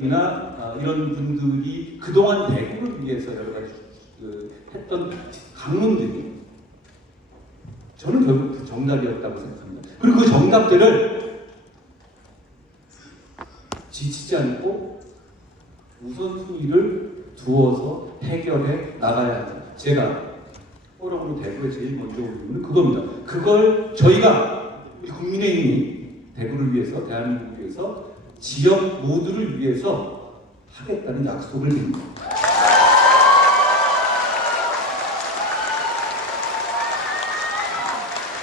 이나 이런 분들이 그동안 대구를 위해서 여러 가지 했던 강론들이 저는 결국 그 정답이었다고 생각합니다. 그리고 그 정답들을 지치지 않고 우선순위를 두어서 해결해 나가야 합니다. 제가 포럼으로 대구에 제일 먼저 온 이유는 그겁니다. 그걸 저희가 우리 국민의힘이 대구를 위해서, 대한민국을 위해서, 지역 모두를 위해서 하겠다는 약속을 드립니다.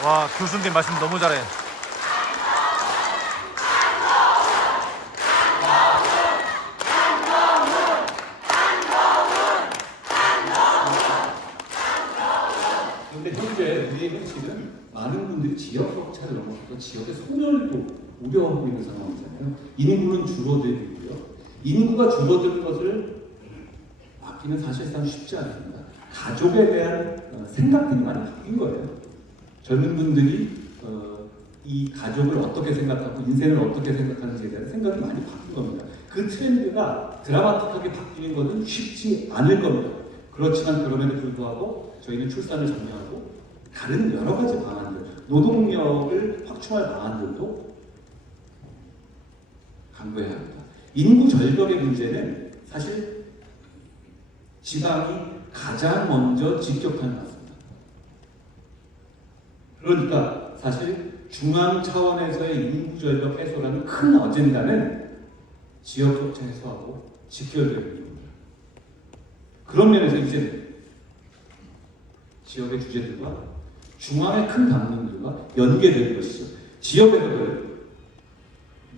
와, 교수님 말씀 너무 잘해. 그런데 현재 우리의 현실은 많은 분들이 지역 격차를 넘어서서 지역의 소멸도 우려하고 있는 상황이잖아요. 인구는 줄어들고 있고요. 인구가 줄어드는 것을 막기는 사실상 쉽지 않습니다. 가족에 대한 생각들이 많이 바뀐 거예요. 젊은 분들이 이 가족을 어떻게 생각하고 인생을 어떻게 생각하는지에 대한 생각이 많이 바뀐 겁니다. 그 트렌드가 드라마틱하게 바뀌는 것은 쉽지 않을 겁니다. 그렇지만 그럼에도 불구하고 저희는 출산을 장려하고 다른 여러 가지 방안들, 노동력을 확충할 방안들도 강구해야 합니다. 인구 절벽의 문제는 사실 지방이 가장 먼저 직격탄을 맞습니다. 그러니까 사실 중앙 차원에서의 인구 절벽 해소라는 큰 어젠다는 지역 격차 해소하고 직결되는 겁니다. 그런 면에서 이제 지역의 주제들과 중앙의 큰 담론들과 연계될 것이죠. 지역에서도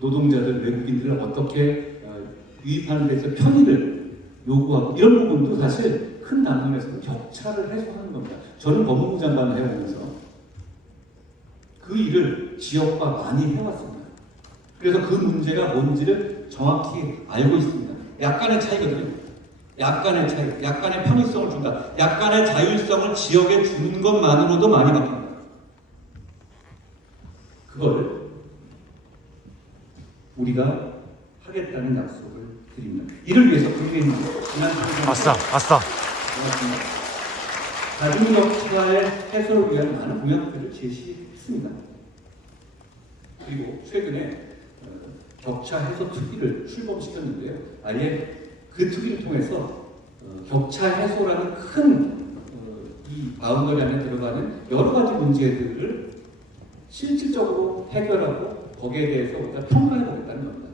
노동자들, 외국인들을 어떻게 유입하는 데서 편의를 요구하고 이런 부분도 사실 큰 담론에서 격차를 해소하는 겁니다. 저는 법무부 장관을 해오면서 그 일을 지역과 많이 해왔습니다. 그래서 그 문제가 뭔지를 정확히 알고 있습니다. 약간의 차이거든요. 약간의 차이, 약간의 편의성을 준다. 약간의 자율성을 지역에 주는 것만으로도 많이 바뀝니다. 그걸 우리가 하겠다는 약속을 드립니다. 이를 위해서 국민의힘 지난 아싸. 가중격차의 해소를 위한 많은 공약들을 제시했습니다. 그리고 최근에 격차 해소 특위를 출범시켰는데요. 아예 그 특위를 통해서 격차 해소라는 큰 이 바운더리 안에 들어가는 여러 가지 문제들을 실질적으로 해결하고 거기에 대해서 우리가 평가해 보겠다는 겁니다.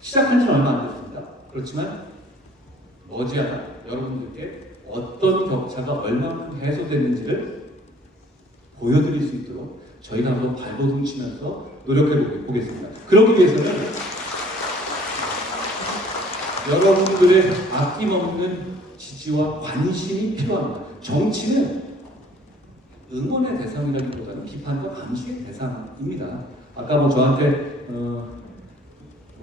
시작한 지는 얼마 안 됐습니다. 그렇지만 머지않아 여러분들께 어떤 격차가 얼마큼 해소됐는지를 보여드릴 수 있도록 저희가 한번 발버둥 치면서 노력해 보겠습니다. 그러기 위해서는 여러분들의 아낌없는 지지와 관심이 필요합니다. 정치는 응원의 대상이라기보다는 비판과 감시의 대상입니다. 아까 저한테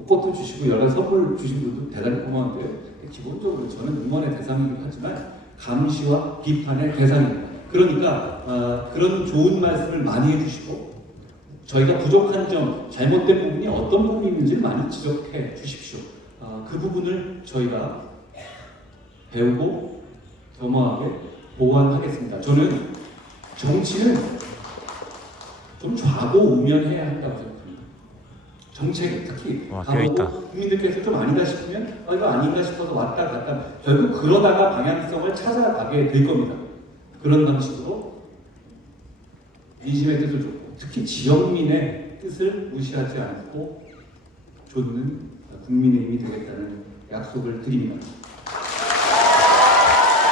꽃도 주시고 여러 선물 주신 분도 대단히 고마운데요. 기본적으로 저는 응원의 대상이긴 하지만 감시와 비판의 대상입니다. 그러니까 그런 좋은 말씀을 많이 해주시고 저희가 부족한 점, 잘못된 부분이 어떤 부분이 있는지를 많이 지적해 주십시오. 그 부분을 저희가 배우고 겸허하게 보완하겠습니다. 저는 정치는 좀 좌고우면해야 한다고 생각합니다. 정책 특히 가보고 국민들께서 좀 아니다 싶으면 이거 아닌가 싶어서 왔다 갔다 결국 그러다가 방향성을 찾아가게 될 겁니다. 그런 방식으로 민심의 뜻을 줬고 특히 지역민의 뜻을 무시하지 않고 좇는 국민의힘이 되겠다는 약속을 드립니다.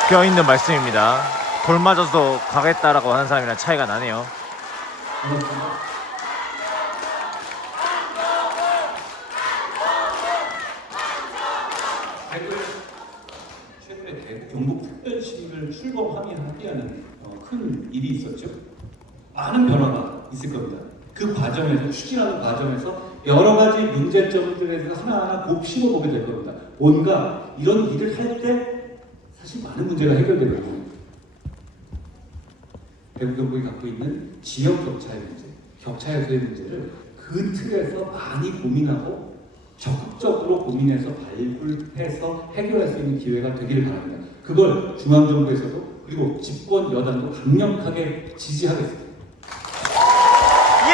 뼈있는 말씀입니다. 돌 맞아도 가겠다라고 하는 사람이랑 차이가 나네요. 고맙습니다. 최근에 대구 경북특별시를 출범하는 큰 일이 있었죠. 많은 변화가 있을 겁니다. 그 과정에서 추진하는 과정에서 여러 가지 문제점들에 대해서 하나하나 곱씹어 보게 될 겁니다. 뭔가 이런 일을 할 때 사실 많은 문제가 해결되거든요. 대구 경북이 갖고 있는 지역 격차의 문제, 격차 해소의 문제를 그 틀에서 많이 고민하고 적극적으로 고민해서 발굴해서 해결할 수 있는 기회가 되기를 바랍니다. 그걸 중앙정부에서도 그리고 집권 여당도 강력하게 지지하겠습니다. 예!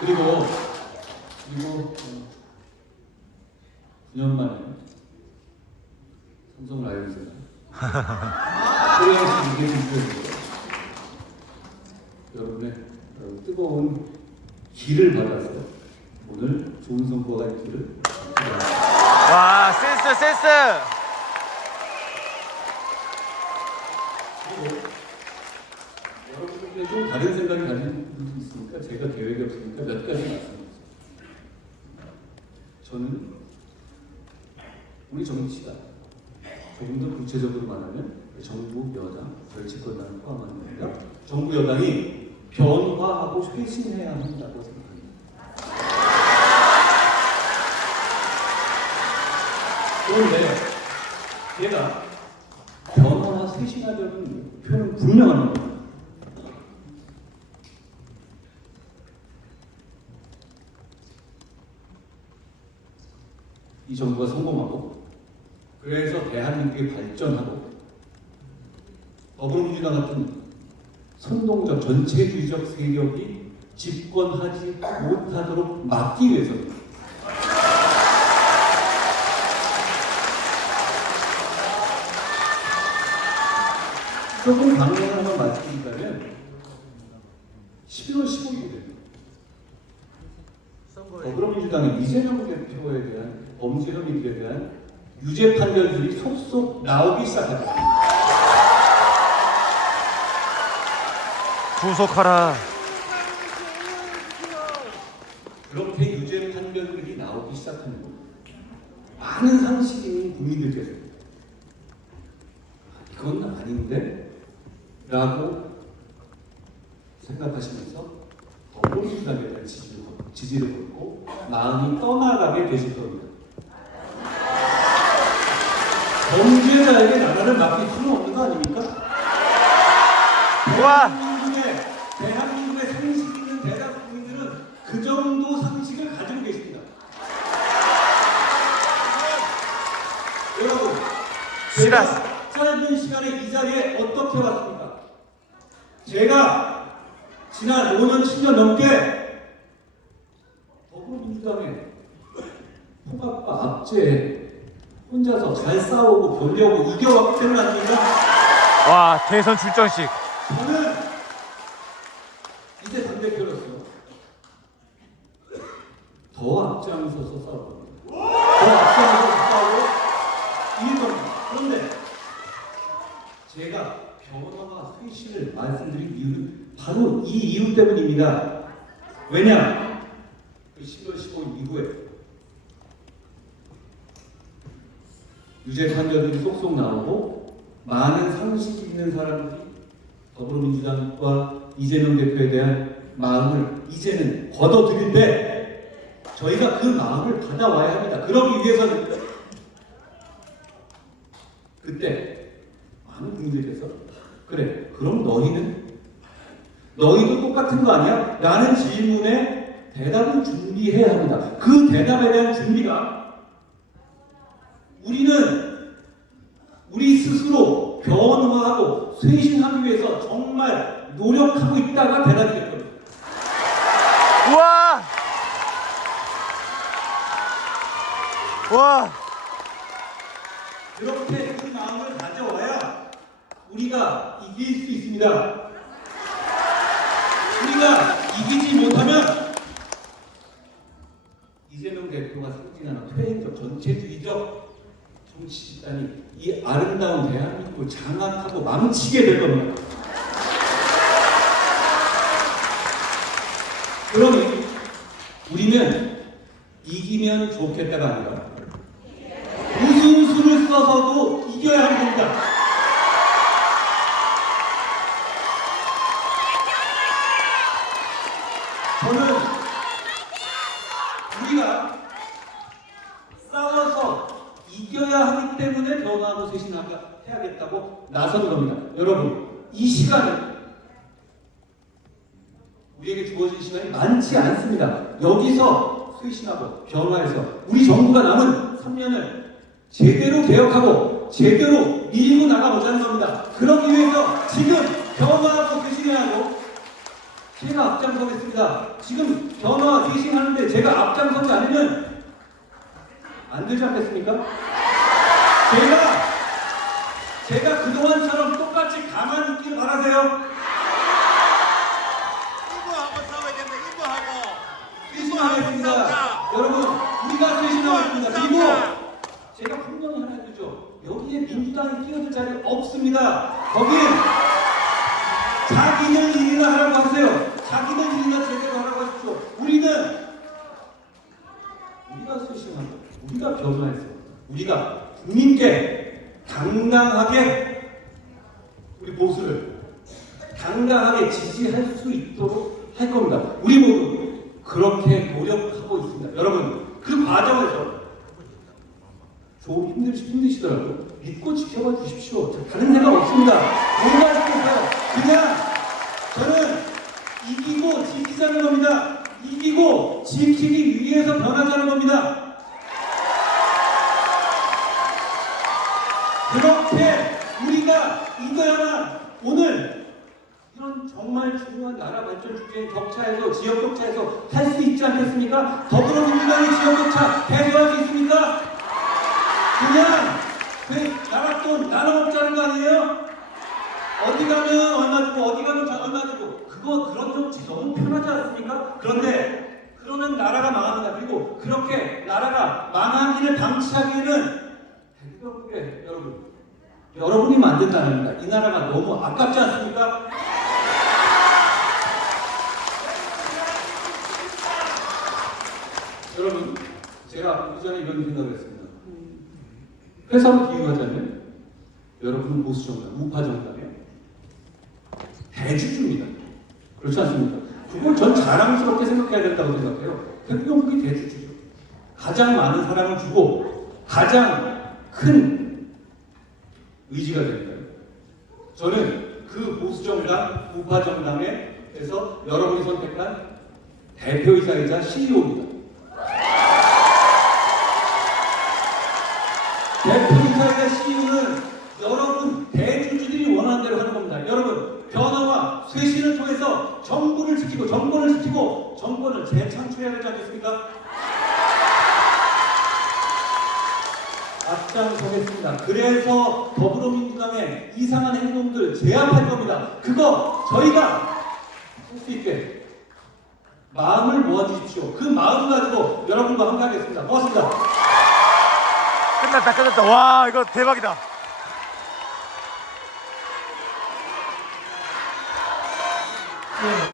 그리고 9년 만에 삼성 라이온즈가 코리안 시리즈에 진출했습니다. 여러분의 뜨거운 기를 받아서 오늘 좋은 성과가 있기를 기대합니다. 와, 센스! 그리고 여러분들께 좀 다른 생각이 가진 분이 있으니까 제가 계획이 없으니까 몇 가지 말씀드리겠습니다. 저는 우리 정치가 조금 더 구체적으로 말하면 정부, 여당, 정치권당을 포함하는 겁니다. 정부, 여당이 변화하고 쇄신해야 한다고 생각합니다. 그런데 제가 변화와 쇄신하려는 목표는 분명합니다. 이 정부가 성공하고 그래서 대한민국이 발전하고 더불어민주당 같은 선동적 전체주의적 세력이 집권하지 못하도록 막기 위해서입니다. 조금 강론을 한번 말씀드리자면 11월 15일에 더불어민주당의 이재명 대표에 대한 범죄 혐의들에 대한 유죄 판결들이 속속 나오기 시작합니다. 구속하라. 그렇게 유죄 판결들이 나오기 시작하면 많은 상식 있는 국민들께서 이건 아닌데? 라고 생각하시면서 더불어민주당에 대한 지지를 걷고 마음이 떠나가게 되실 겁니다. 범죄자에게 나라를 맡길 수는 없는 거 아닙니까? 대한민국의 상식 있는 대다수 국민들은 그 정도 상식을 가지고 계십니다. 여러분, 제가 짧은 시간에 이 자리에 어떻게 왔습니까? 제가 지난 5년, 10년 넘게 더불어민주당의 통합과 압제에 혼자서 잘 싸우고 견뎌오고 이겨왔기 때문 아닙니까? 와, 대선 출전식. 저는 이제 당대표로서 더 앞장서서 싸울 겁니다. 더 앞장서서 싸우고 이길 겁니다. 그런데 제가 변화와 쇄신을 말씀드린 이유는 바로 이 이유 때문입니다. 왜냐? 그 10월 15일 이후에 유죄 판결들이 속속 나오고 많은 상식 있는 사람들이 더불어민주당과 이재명 대표에 대한 마음을 이제는 걷어들인데 저희가 그 마음을 받아와야 합니다. 그러기 위해서는 그때 많은 분들께서 그래 그럼 너희도 똑같은 거 아니야? 라는 질문에 대답을 준비해야 합니다. 그 대답에 대한 준비가 우리는 우리 스스로 변화하고 쇄신하기 위해서 정말 노력하고 있다가 대답이 될 겁니다. 우와! 와! 그렇게 그 마음을 가져와야 우리가 이길 수 있습니다. 우리가 이기지 못하면 이재명 대표가 승진하는 퇴행적 전체주의적 정치 집단이 이 아름다운 대한민국을 장악하고 망치게 될 겁니다. 그러니 우리는 이기면 좋겠다가 아니라 무슨 수를 써서도 이겨야 하는 겁니다. 이겨야 하기 때문에 변화하고 쇄신해야겠다고 나선 겁니다. 여러분, 이 시간은 우리에게 주어진 시간이 많지 않습니다. 여기서 쇄신하고 변화해서 우리 정부가 남은 3년을 제대로 개혁하고 제대로 밀고 나가보자는 겁니다. 그러기 위해서 지금 변화하고 쇄신해야 하고 제가 앞장서겠습니다. 지금 변화와 쇄신하는데 제가 앞장서지 않으면 안 되지 않겠습니까? 제가 그동안처럼 똑같이 가만히 있기를 바라세요. 이부하고 싸워야겠네. 쇄신하겠습니다. 여러분, 우리가 쇄신하겠습니다. 그리고 제가 분명히 하나 해주죠. 여기에 민주당이 끼어들 자리 없습니다. 거기는 자기들 일이나 하라고 하세요. 자기들 일이나 제대로 하라고 하십시오. 우리가 쇄신하고 우리가 변화해서 우리가 국민께 당당하게 우리 보수를 당당하게 지지할 수 있도록 할 겁니다. 우리 모두 그렇게 노력하고 있습니다. 여러분, 그 과정에서 좀 힘드시더라도 믿고 지켜봐 주십시오. 다른 생각 없습니다. 오해하지 마세요. 그냥 저는 이기고 지키자는 겁니다. 이기고 지키기 위해서 변하자는 겁니다. 그렇게 우리가 이거야만 오늘 이런 정말 중요한 나라 발전 주제인 격차에서 지역 격차에서 할 수 있지 않겠습니까? 더불어민주당이 지역 격차 해소할 수 있습니까? 그냥 그 나라 돈 나눠 먹자는 거 아니에요? 어디 가면 얼마 주고 어디 가면 얼마 주고 그런 정치 너무 편하지 않습니까? 그런데 그러면 나라가 망합니다. 그리고 그렇게 나라가 망하기를 방치하기에는 대한민국에 여러분이 만든 나라입니다. 이 나라가 너무 아깝지 않습니까? 여러분, 제가 이전에 이런 생각을 했습니다. 회사로 비유하자면 여러분은 보수 정당, 우파 정당의 대주주입니다. 그렇지 않습니까? 그걸 전 자랑스럽게 생각해야 된다고 생각해요. 대통령이 대주주죠. 가장 많은 사랑을 주고 가장 큰 의지가 됩니다. 저는 그 보수정당, 우파정당에서 여러분이 선택한 대표이사이자 CEO입니다. 대표이사이자 CEO는 여러분 대주주들이 원하는 대로 하는 겁니다. 여러분, 변화와 쇄신을 통해서 정부를 지키고 정권을 재창출해야 되지 않겠습니까? 앞장서겠습니다. 그래서 더불어민주당의 이상한 행동들 제압할 겁니다. 그거 저희가 할 수 있게 마음을 모아주십시오. 그 마음 가지고 여러분과 함께 하겠습니다. 고맙습니다. 끝났다. 와, 이거 대박이다.